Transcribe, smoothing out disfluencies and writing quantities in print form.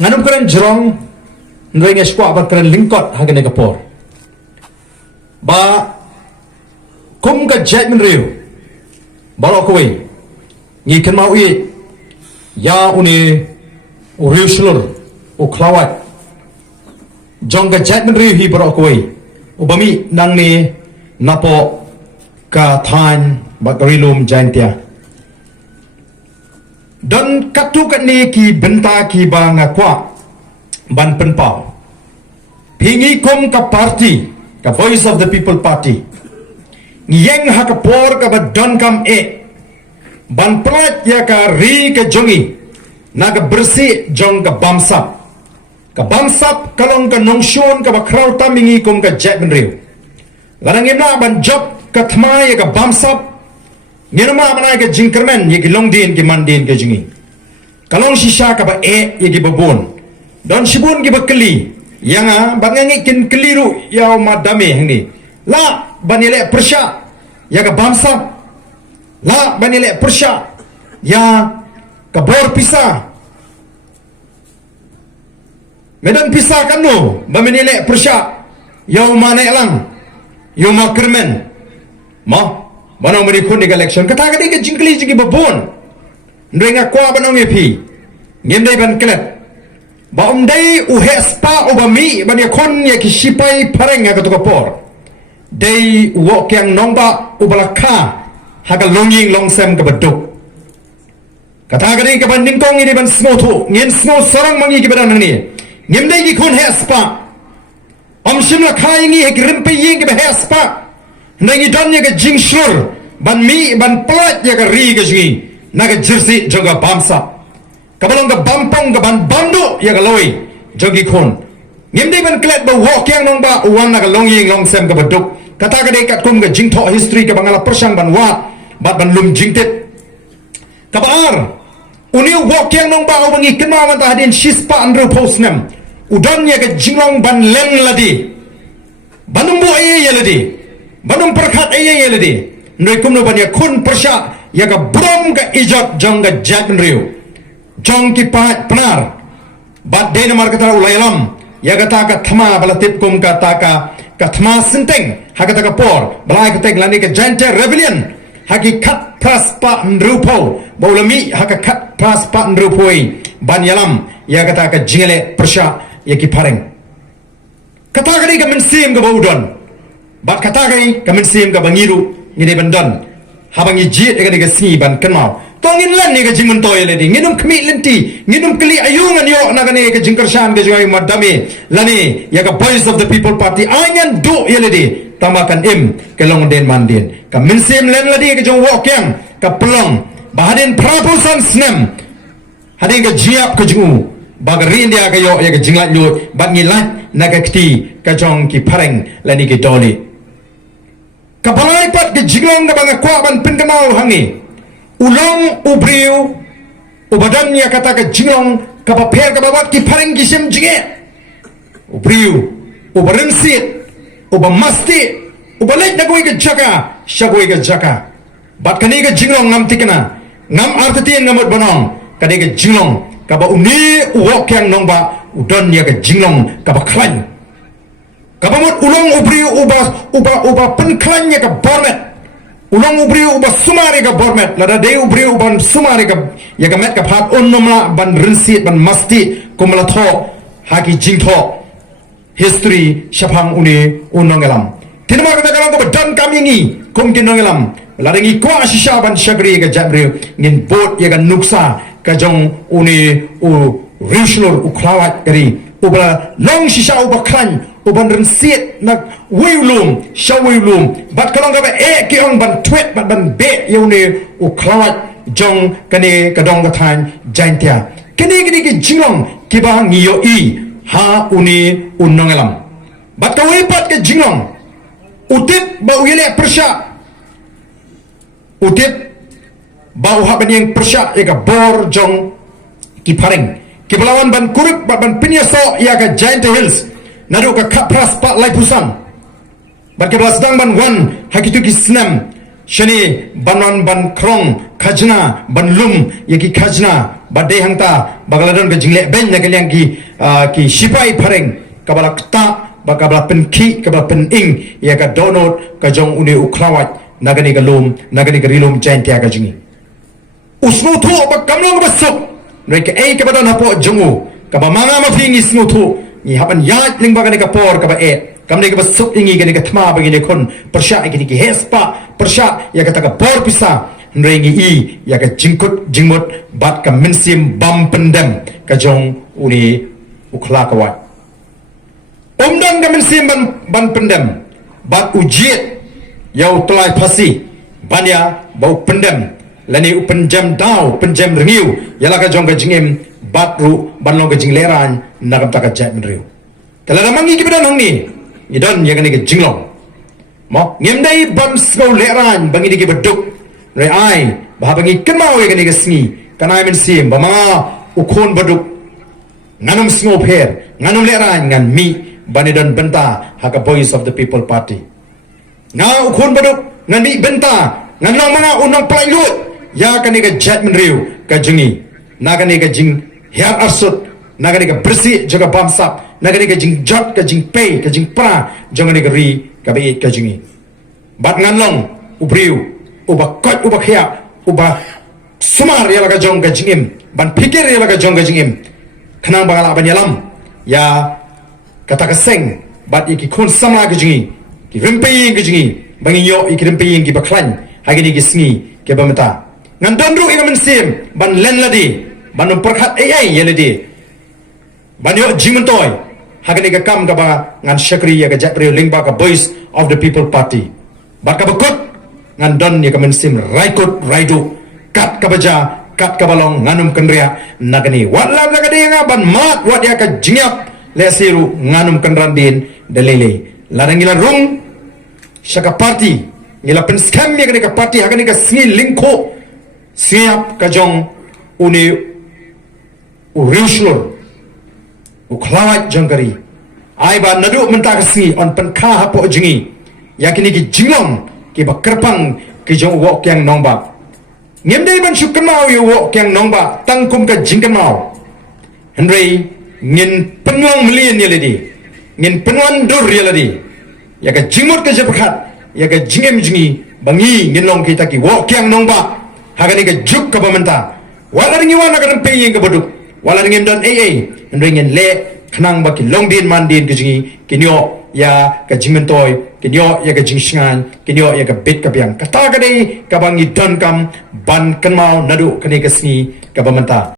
nganum keren jerong ndoi ngespo abat keren lingkot hagane kapor ba kum ka jet men riu balok kowe ngi kan mau i ya uni riu slur o klawat jong ka jet men riu hi balok kowe ubami nang ni napo ka than ba rilum jantia dan katu kat ni ki benta ki ba ngakwa ban penpau pingi kom ka party ka voice of the people party ngiyeng ha ka por ka ba don kam e ban prat ya ka ri ka jongi na ka bersi jong ka bamsap kalong ka nongshon ka ba kraw tamingi kom ka jet ben riu larang imna ban job ka thma ya ka bamsap nginama manai ka jingkermen ye ki longdin ki mandin ke jingi kalong shisha ka ba e ye ki babon don shibun ki ba keli yanga bangangi kin keliru yaw madame hangni la banile persha ya ka bamsa la banile persha ya ka bor pisa medan pisa kanu baminile persha yaw mane lang yaw makermen ma banong merikun di election kata kata ke jingkli jigi babon ndoi ngakwa banong epi ngendai ban kelet ba umdai uhe spa ubami bani kon ya kishipai pareng ya kapor dai wo kyang nongba ubalaka haga longing longsem ka beduk kata kata ke ban ningkong ini ban smotu ngin smo sarang mangi ke badan ni ngendai ki kon he spa om shimla khai ngi he rimpe ying ke he spa nangi don ya ka jingshur ban mi ban plat ya ka ri ka jingi na ka jersey joga bamsa kabalong ka bampong ka ban bandu ya ka loi jogi khon ngimdei ban klet ba wo kyang nong ba uwan na ka longying long sem ka baduk kata ka dei kat kum ka jingtho history ka bangala persang ban wat bat ban lum jingtet kabar uni wo kyang nong ba ubangi kenma man ta hadin shispa andru postnam udon ya ka jinglong ban len ladi banumbu aye ya ladi banum perkhat aye ya ladi ndoi kumno ban ya khun persha ya ka brom ka ijat jong ka jatn riu jong ki panar bat dena mar kata ulailam ya kata ka thama balatip kum kata ka thama sinteng ha kata ka por balai kata lani ka giant rebellion haki khat praspa nrupo bolami haka khat praspa nrupoi ban yalam ya kata ka jingale persha ya ki pareng kata ka ni ka mensim ka baudon bat kata ka ni ka mensim ka bangiru ngide bandan habangi jit ka ni ka si ban kenmau tongin lan ni ka jimun toy ledi nginum kmi lenti nginum kli ayungan yo na ka ni ka jingkarshan ka joy madami lani ya ka voice of the people party anyan do yeledi tamakan im ke long den mandin ka minsim len ledi ka jong wok yang ka pelong bahadin prapusan snem hadin ka jiap ka jungu bagarin dia ka yo ya ka jinglat yo bat ngilat na ka kti ka jong ki pareng lani ki doli ka balai pat ka jinglong ka banga kwa ban pin ka mau hangi ulong ubriu ubadan ya kata ka jinglong ka paper ka bawat ki pareng ki sem jinge ubriu ubarensit ubamasti ubalek na goi ka jaka shagoi ka jaka bat kani ka jinglong ngam tikna ngam artatin ngamot banong kani ka jinglong ka ba uni uwok yang nong ba udon ya ka jinglong ka ba klan ka ba mot ulong ubriu uba penklan ya ka bornet ulong ubriu uba sumari ka bormet lada de ubriu ban sumari ka ya ka met ka phat onnomla ban rinsit ban masti kumla tho haki jingtho history shapang uni unongelam tinma ka kalang ko dan kamingi kum kinongelam lada ngi kwa shisha ban shagri ka jabri ngin bot ya ka nuksa ka jong uni u rishlor u klawat kari uba long shisha uba klan uban rinsit nak wiulum shawiulum bat kalong ka ba ki ong ban twet bat ban be yone u klawat jong kane kadong ka than jaintia kini ki jinglong ki ba ngiyo i ha uni unongelam bat ka wipat ke jinglong utit ba uyele persha utit ba uha banyeng persha ya ka bor jong ki pareng ki belawan ban kuruk ban pinyaso ya ka giant hills nadu ka kapras pa lai pusan ban ke belas dang ban wan hakitu ki snam shani banan ban krong khajna ban lum ya ki khajna badai hangta bagaladon ke jingle ben na kaliang ki sipai pareng kabala kta bakabala penki kabala pening ya ka donot ka jong uni uklawat nagani ka lum nagani ka rilum chen tia ka jingi usnu thu ba kamlong ba sok noi ka ei ka badon hapo jongu ka ba manga ma fingi snu thu ni haban yat ling bagani ka por ka ba kamne ka ba sok ingi gani ka thma bagini kon persha igini ki hespa persha ya ka ta ka por pisa nrengi i ya ka jingkut jingmut bat ka minsim bam pendem ka jong uni ukla ka wat umdan ka minsim ban pendem bat ujiet yau telai pasi banya bau pendem lani upenjam dau penjam rengiu yala ka jong ka jingim bat ru ban long ka jing leran nakam ta ka jat menriu telada mangi ki bedan hangni idan ya ka ni ka jinglong mo ngem dai bam sko leran bangi di ki beduk Rai ai bahabangi kenmau ya kani kesni kanai men sim bama ukon baduk nganum sngo pher nganum leran ngan mi banidon benta haka voice of the people party nga ukon baduk ngan mi benta ngan long mana unong plai lut ya kani ka jet men riu ka jingi na kani ka jing hiar arsut na kani ka bersih jaga bamsap na kani ka jing jot ka jing pay ka jing pra jangan ka ri ka be ka jingi bat ngan long ubriu uba kot uba khia uba sumar ya laga jong ka jingim ban pikir ya laga jong ka jingim khanang bangala banyalam ya kata ka seng bat iki khon sama ka jingi ki rimpi ka jingi bangi yo iki rimpi ki baklan hagini ki sngi ke bamata ngan dondru ina men sim ban len ladi ban perkhat ai yeladi ban yo jimentoy hagini ka kam ka ba ngan shakri ya ka japri lingba ka voice of the people party bat ka bakut ngan don ya kamen sim raikut raidu kat kabaja kat kabalong nganum kendria nagani walam nagadi nga ban mat wat ya ka jingyap lesiru nganum kenrandin delele larangila rung shaka party ngila pen scam ya ka party hagani ka singi lingko siap ka jong uni uriuslur uklawat jongkari ai ba nadu menta ka singi on pen kha hapo jingi yakini ki jinglong ki bakerpang ki jong wo kyang nongba ngem dei ban shuk mau yo wo kyang nongba tangkum ka jingkan mau henry ngin penwang million yeledi ngin penwan dur yeledi ya ka jingmut ka jepkhat ya ka jingem jingi bangi ngin long kita ki wo kyang nongba hagani ka juk ka bamenta wala ringi wana ka pe yeng ka boduk wala ringem don henry ngin le khnang ba ki longdin mandin ki jingi kinyo ya ka jimentoy kinyo ya ka jingshan kinyo ya ka bit ka biang kata ka dei ka bangi don kam ban kanmau nadu kani ka sni ka bamanta